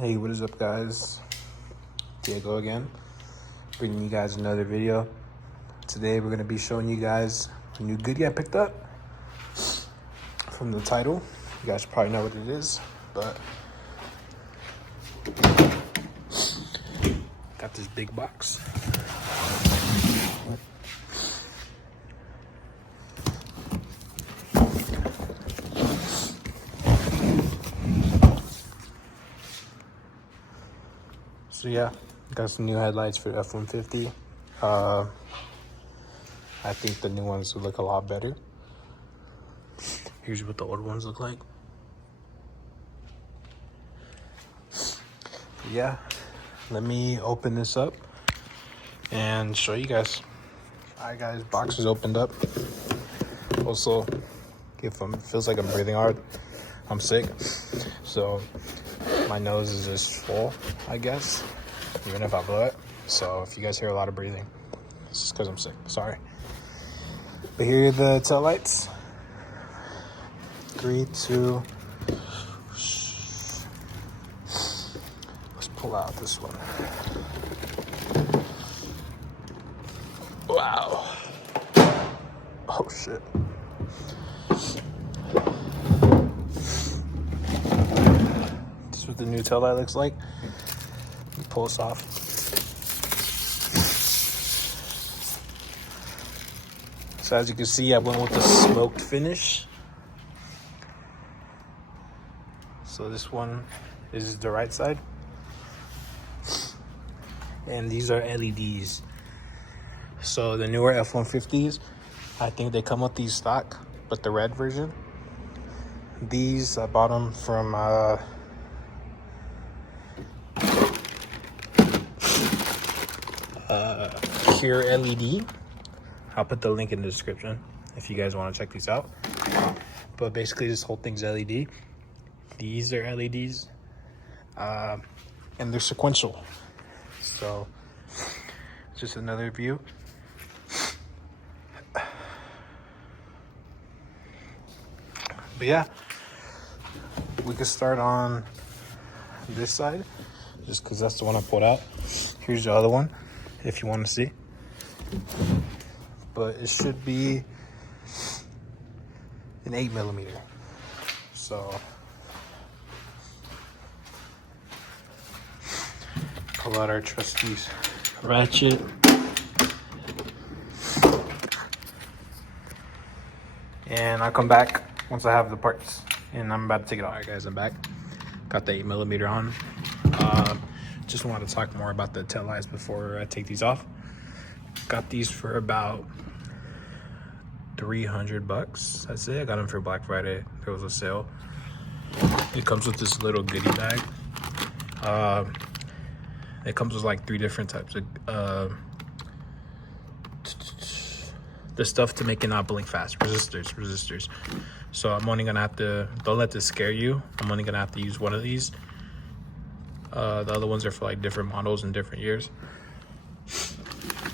Hey, what is up, guys? Diego again, bringing you guys another video. Today we're going to be showing you guys a new goodie I picked up. From the title, you guys probably know what it is, but got this big box. So yeah, got some new headlights for F150. I think the new ones will look a lot better. Here's what the old ones look like. Yeah, let me open this up and show you guys. Alright guys, box is opened up. Also, if it feels like I'm breathing hard, I'm sick. So my nose is just full, I guess, even if I blow it. So if you guys hear a lot of breathing, it's just because I'm sick. Sorry. But here are the tail lights. 3, 2. Let's pull out this one. Wow. Oh shit. This is what the new tail light looks like. Let me pull this off. So as you can see, I went with the smoked finish. So this one is the right side. And these are LEDs. So the newer F150s, I think they come with these stock, but the red version. These, I bought them from KuerLED. I'll put the link in the description if you guys want to check these out. But basically this whole thing's LED. These are LEDs, and they're sequential. So just another view. But yeah, we can start on this side just because that's the one I pulled out. Here's the other one if you want to see. But it should be an 8mm. So pull out our trusty ratchet. And I'll come back once I have the parts. And I'm about to take it out. Alright guys, I'm back. Got the 8mm on. Just wanted to talk more about the tail lights before I take these off. Got these for about $300. I'd say I got them for Black Friday. There was a sale. It comes with this little goodie bag. It comes with like 3 different types of the stuff to make it not blink fast. Resistors. So I'm only gonna have to, don't let this scare you. I'm only gonna have to use one of these. The other ones are for like different models and different years.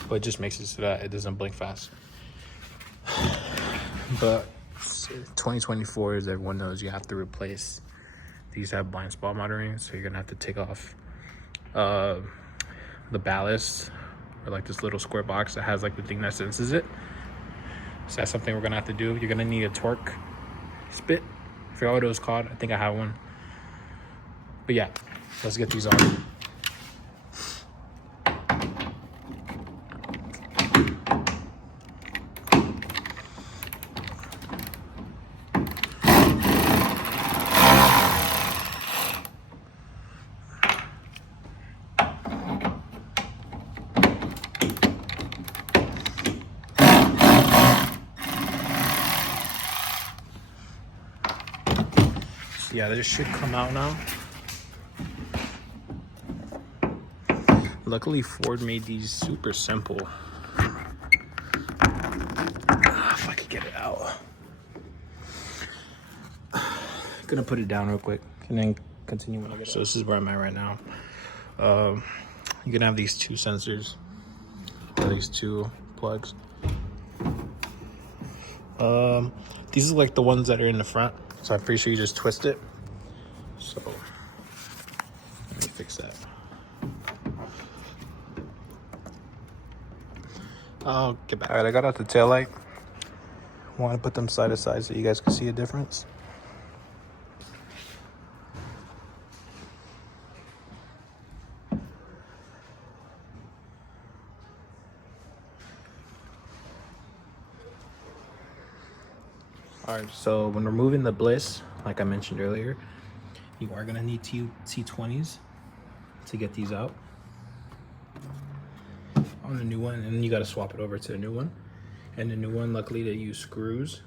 But it just makes it so that it doesn't blink fast. But 2024, as everyone knows, you have to replace. These have blind spot monitoring, so you're gonna have to take off the BLIS, or like this little square box that has like the thing that senses it. So that's something we're gonna have to do. You're gonna need a torque spit. I forgot what it was called. I think I have one. But yeah, let's get these on. Yeah, this should come out now. Luckily, Ford made these super simple. If I could get it out. Gonna put it down real quick and then continue when I get it. So this is where I'm at right now. You're gonna have these 2 sensors, or these 2 plugs. These are like the ones that are in the front. So I'm pretty sure you just twist it. So let me fix that. I'll get back. All right, I got out the tail light. Want to put them side to side so you guys can see a difference. All right, so when removing the BLIS, like I mentioned earlier, you are gonna need T20s to get these out on the new one, and then you gotta swap it over to the new one. And the new one, luckily they use screws,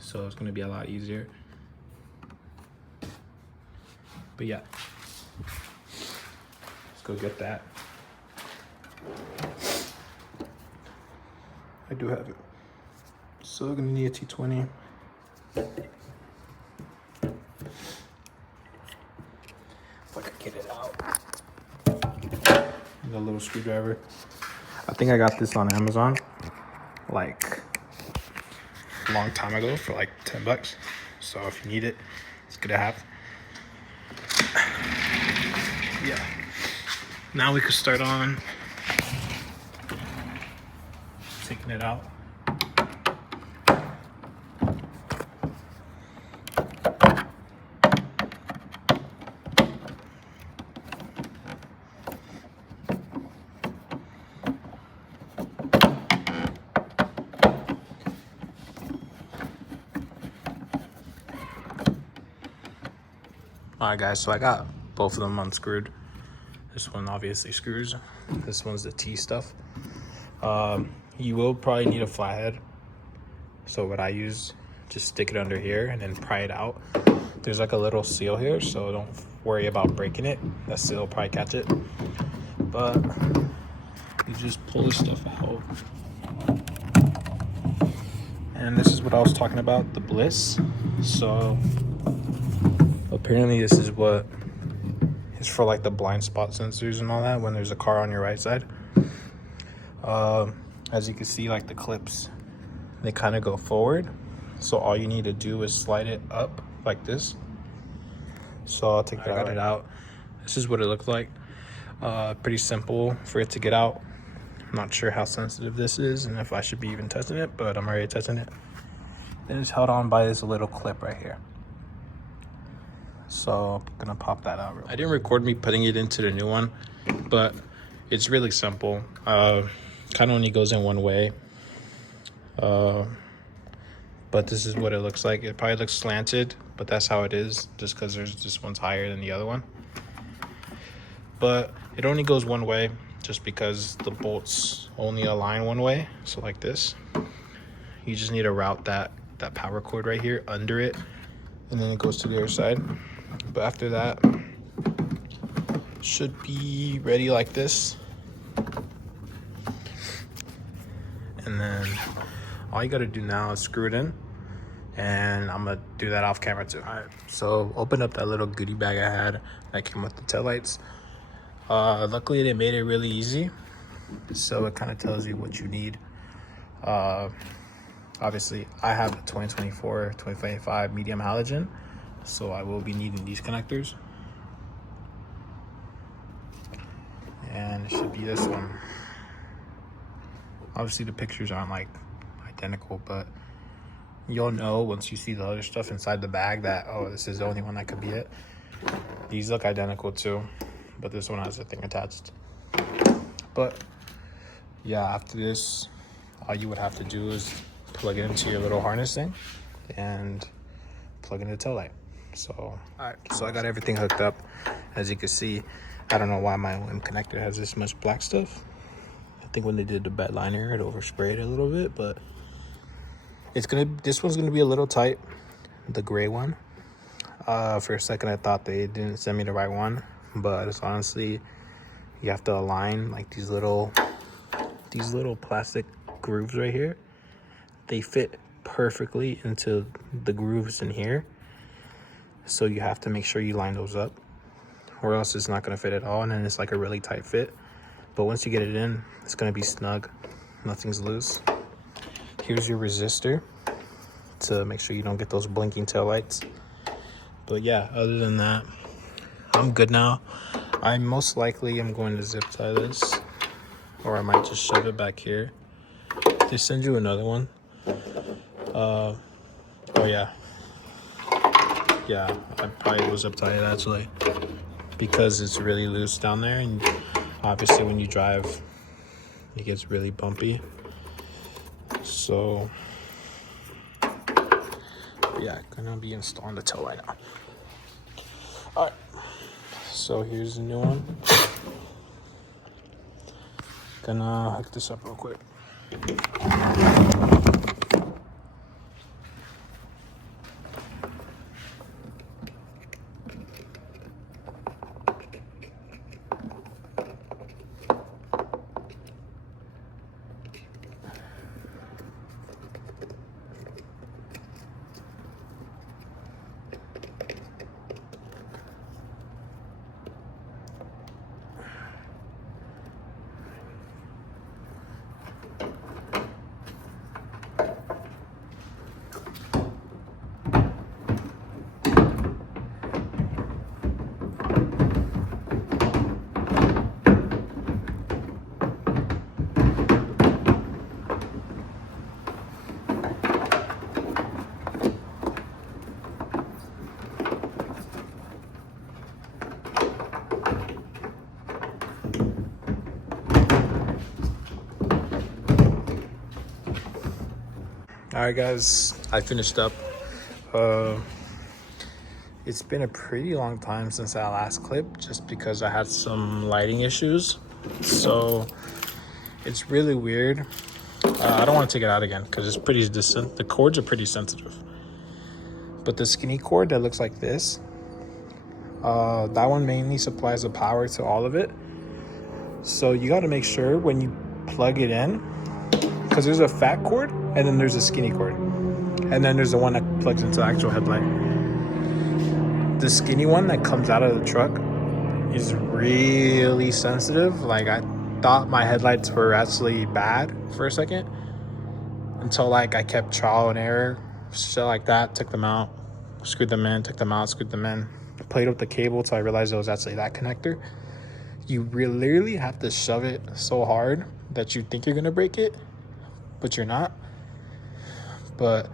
so it's gonna be a lot easier. But yeah, let's go get that. I do have it. So I'm gonna need a T20. If I can get it out. And a little screwdriver. I think I got this on Amazon like a long time ago for like 10 bucks. So if you need it, it's good to have. Yeah. Now we could start on taking it out. All right, guys, so I got both of them unscrewed. This one obviously screws. This one's the T stuff. You will probably need a flathead. So what I use, just stick it under here and then pry it out. There's like a little seal here, so don't worry about breaking it. That seal will probably catch it. But you just pull this stuff out. And this is what I was talking about, the BLIS. So apparently this is what is for like the blind spot sensors and all that when there's a car on your right side. As you can see, like the clips, they kind of go forward. So all you need to do is slide it up like this. So I'll take that out. I got it out. This is what it looked like. Pretty simple for it to get out. I'm not sure how sensitive this is and if I should be even testing it, but I'm already testing it. Then it's held on by this little clip right here. So I'm gonna pop that out real quick. I didn't record me putting it into the new one, but it's really simple. Kind of only goes in one way. But this is what it looks like. It probably looks slanted, but that's how it is, just because this one's higher than the other one. But it only goes one way, just because the bolts only align one way. So like this, you just need to route that power cord right here under it, and then it goes to the other side. But after that, should be ready like this. And then all you gotta do now is screw it in, and I'm gonna do that off camera too. All right, so open up that little goodie bag I had that came with the taillights. Luckily they made it really easy, so it kind of tells you what you need. Obviously I have the 2024 2025 medium halogen, so I will be needing these connectors, and it should be this one. Obviously the pictures aren't like identical, but you'll know once you see the other stuff inside the bag that, oh, this is the only one that could be it. These look identical too, but this one has the thing attached. But yeah, after this, all you would have to do is plug it into your little harness thing and plug in the tail light. So all right, so I got everything hooked up. As you can see, I don't know why my OM connector has this much black stuff. I think when they did the bed liner, it oversprayed a little bit, but this one's gonna be a little tight, the gray one. For a second I thought they didn't send me the right one, but it's honestly, you have to align like these little plastic grooves right here. They fit perfectly into the grooves in here, so you have to make sure you line those up, or else it's not gonna fit at all, and then it's like a really tight fit. But once you get it in, it's gonna be snug, nothing's loose. Here's your resistor to make sure you don't get those blinking tail lights. But yeah, other than that, I'm good now. I most likely am going to zip tie this, or I might just shove it back here. They send you another one. Oh yeah, I probably will zip tie it actually, because it's really loose down there, and obviously when you drive it gets really bumpy. So yeah, gonna be installing the tail light now. All right, so here's the new one. Gonna hook this up real quick. All right, guys, I finished up. It's been a pretty long time since that last clip, just because I had some lighting issues. So it's really weird. I don't want to take it out again because it's pretty distant. The cords are pretty sensitive. But the skinny cord that looks like this, that one mainly supplies the power to all of it. So you got to make sure when you plug it in, because there's a fat cord and then there's a skinny cord, and then there's the one that plugs into the actual headlight. The skinny one that comes out of the truck is really sensitive. Like, I thought my headlights were actually bad for a second, until like I kept trial and error, shit like that, took them out, screwed them in, took them out, screwed them in, played with the cable till I realized it was actually that connector. You literally have to shove it so hard that you think you're gonna break it, but you're not. But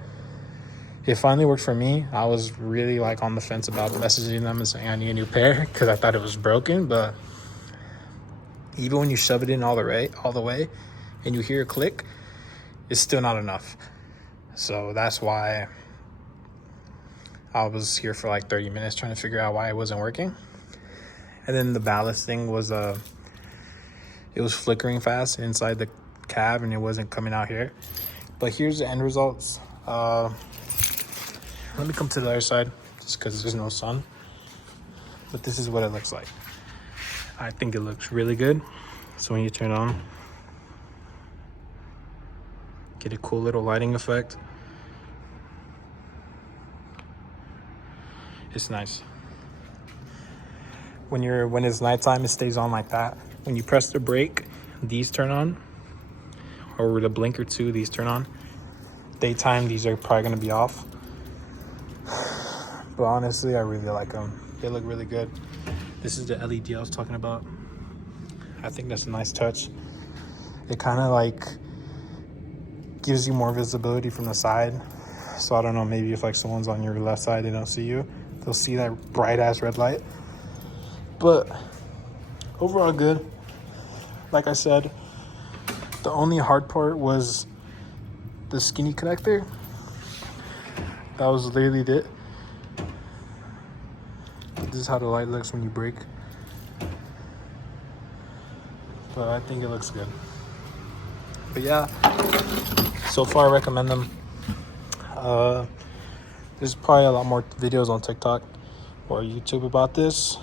it finally worked for me. I was really like on the fence about messaging them and saying I need a new pair because I thought it was broken. But even when you shove it in all the way, and you hear a click, it's still not enough. So that's why I was here for like 30 minutes trying to figure out why it wasn't working. And then the BLIS thing was it was flickering fast inside the cab and it wasn't coming out here. But here's the end results. Let me come to the other side just because there's no sun. But this is what it looks like. I think it looks really good. So when you turn it on, get a cool little lighting effect. It's nice. When it's nighttime, it stays on like that. When you press the brake, these turn on, or with a blink or two, these turn on. Daytime, these are probably gonna be off. But honestly, I really like them. They look really good. This is the LED I was talking about. I think that's a nice touch. It kind of like gives you more visibility from the side. So I don't know, maybe if like someone's on your left side, they don't see you, they'll see that bright ass red light. But overall good. Like I said, the only hard part was the skinny connector. That was literally it. This is how the light looks when you brake. But I think it looks good. But yeah, so far I recommend them. There's probably a lot more videos on TikTok or YouTube about this.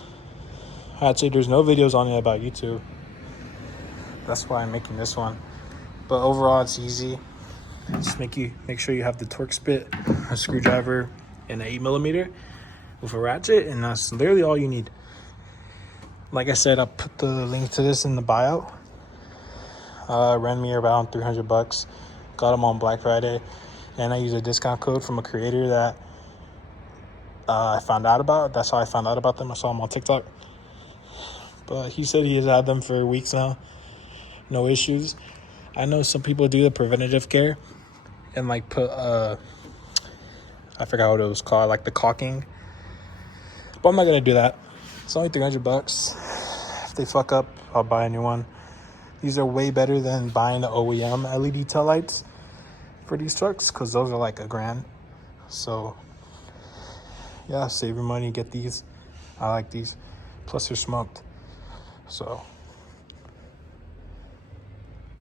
Actually, there's no videos on it about YouTube. That's why I'm making this one. But overall, it's easy. Just make sure you have the Torx bit, a screwdriver, and an 8mm with a ratchet, and that's literally all you need. Like I said, I'll put the link to this in the bio. Ran me around $300. Got them on Black Friday, and I used a discount code from a creator that I found out about. That's how I found out about them. I saw them on TikTok. But he said he has had them for weeks now. No issues. I know some people do the preventative care and like put I forgot what it was called, like the caulking. But I'm not gonna do that. It's only $300. If they fuck up, I'll buy a new one. These are way better than buying the OEM LED taillights for these trucks, because those are like $1,000. So yeah, save your money, get these. I like these. Plus they're smoked. So